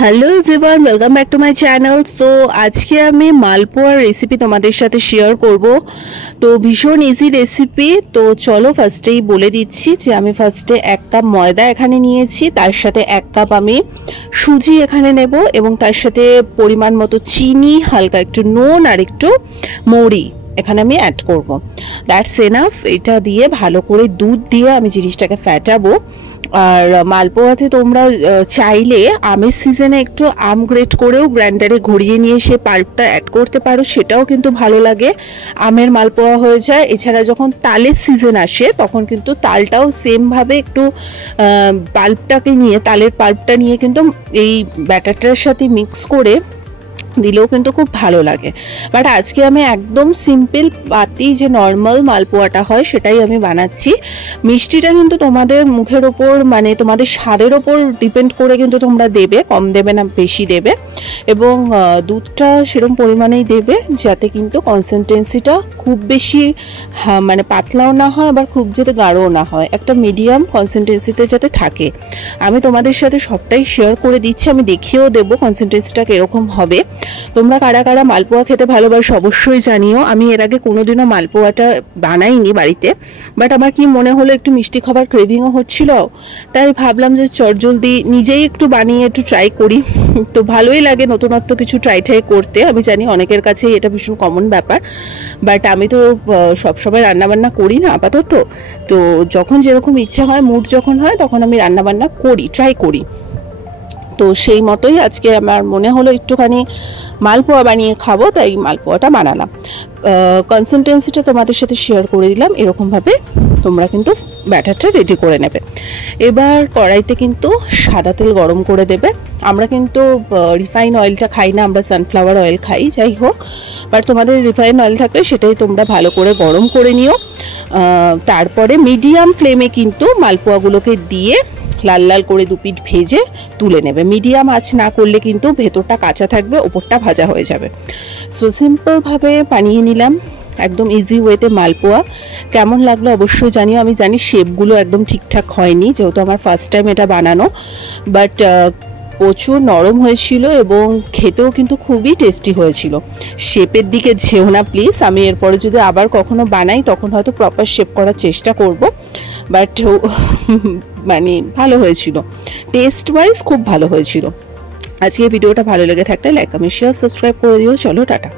Hello everyone, welcome back to my channel. তো আজকে আমি মালপোয়ার রেসিপি তোমাদের সাথে শেয়ার করব। তো ভীষণ ইজি রেসিপি। তো চলো ফার্স্টেই বলে দিচ্ছি যে আমি ফার্স্টে 1 কাপ ময়দা এখানে নিয়েছি, তার সাথে 1 কাপ আমি সুজি এখানে নেব এবং তার সাথে পরিমাণ মতো চিনি, হালকা একটু নুন আর একটু মৌরি এখানে আমি অ্যাড করব। That's enough. এটা দিয়ে ভালো করে দুধ দিয়ে আমি জিনিসটাকে ফ্যাটাবো। আর মালপোয়াতে তোমরা চাইলে আমের সিজনে একটু আম গ্রেট করেও গ্রাইন্ডারে ঘুরিয়ে নিয়ে সে পাল্পটা অ্যাড করতে পারো, সেটাও কিন্তু ভালো লাগে, আমের মালপোয়া হয়ে যায়। এছাড়া যখন তালের সিজন আসে তখন কিন্তু তালটাও সেমভাবে একটু পাল্পটাকে নিয়ে, তালের পাল্পটা নিয়ে কিন্তু এই ব্যাটারটার সাথে মিক্স করে দিলেও কিন্তু খুব ভালো লাগে। বাট আজকে আমি একদম সিম্পল পাতি যে নর্মাল মালপোয়াটা হয় সেটাই আমি বানাচ্ছি। মিষ্টিটা কিন্তু তোমাদের মুখের ওপর, মানে তোমাদের স্বাদের ওপর ডিপেন্ড করে কিন্তু তোমরা দেবে, কম দেবে না বেশি দেবে, এবং দুধটা সেরকম পরিমাণেই দেবে যাতে কিন্তু কনসিস্টেন্সিটা খুব বেশি মানে পাতলাও না হয় আবার খুব যাতে গাঢ়ও না হয়, একটা মিডিয়াম কনসিস্টেন্সিতে যাতে থাকে। আমি তোমাদের সাথে সবটাই শেয়ার করে দিচ্ছি, আমি দেখিয়েও দেবো কনসিস্টেন্সিটা কীরকম হবে। তোমরা কারা কারা মালপোয়া খেতে ভালোবাসো অবশ্যই জানিও। আমি এর আগে কোনোদিনও মালপোয়াটা বানাইনি বাড়িতে, বাট আমার কি মনে হলো একটু মিষ্টি খাবার ক্রেভিংও হচ্ছিল, তাই ভাবলাম যে চটজলদি নিজেই একটু বানিয়ে একটু ট্রাই করি। তো ভালোই লাগে নতুনত্ব কিছু ট্রাই করতে। আমি জানি অনেকের কাছেই এটা ভীষণ কমন ব্যাপার, বাট আমি তো সবসময় রান্নাবান্না করি না আপাতত। তো যখন যেরকম ইচ্ছা হয়, মুড যখন হয়, তখন আমি রান্নাবান্না করি, ট্রাই করি। তো সেই মতোই আজকে আমার মনে হলো একটুখানি মালপোয়া বানিয়ে খাবো, তাই মালপোয়াটা বানালাম। কনসিস্টেন্সিটা তোমাদের সাথে শেয়ার করে দিলাম। এরকমভাবে তোমরা কিন্তু ব্যাটারটা রেডি করে নেবে। এবার কড়াইতে কিন্তু সাদা তেল গরম করে দেবে। আমরা কিন্তু রিফাইন অয়েলটা খাই না, আমরা সানফ্লাওয়ার অয়েল খাই, যাই হোক। বাট তোমাদের রিফাইন অয়েল থাকলে সেটাই তোমরা ভালো করে গরম করে নিও। তারপরে মিডিয়াম ফ্লেমে কিন্তু মালপোয়াগুলোকে দিয়ে লাল লাল করে দুপিঠ ভেজে তুলে নেবে। মিডিয়াম আঁচ না করলে কিন্তু ভেতরটা কাঁচা থাকবে, ওপরটা ভাজা হয়ে যাবে। সো সিম্পলভাবে বানিয়ে নিলাম একদম ইজি ওয়েতে মালপোয়া। কেমন লাগলো অবশ্যই জানিও। আমি জানি শেপগুলো একদম ঠিকঠাক হয়নি, যেহেতু আমার ফার্স্ট টাইম এটা বানানো, বাট প্রচুর নরম হয়েছিল এবং খেতেও কিন্তু খুবই টেস্টি হয়েছিল। শেপের দিকে যেও না প্লিজ, আমি এরপরে যদি আবার কখনো বানাই তখন হয়তো প্রপার শেপ করার চেষ্টা করব। বাট মানে ভালো হয়েছিল, টেস্ট ওয়াইজ খুব ভালো হয়েছিল। আজকে ভিডিওটা ভালো লেগে থাকলে লাইক, কমেন্ট, শেয়ার, সাবস্ক্রাইব করে দিও। চলো টাটা।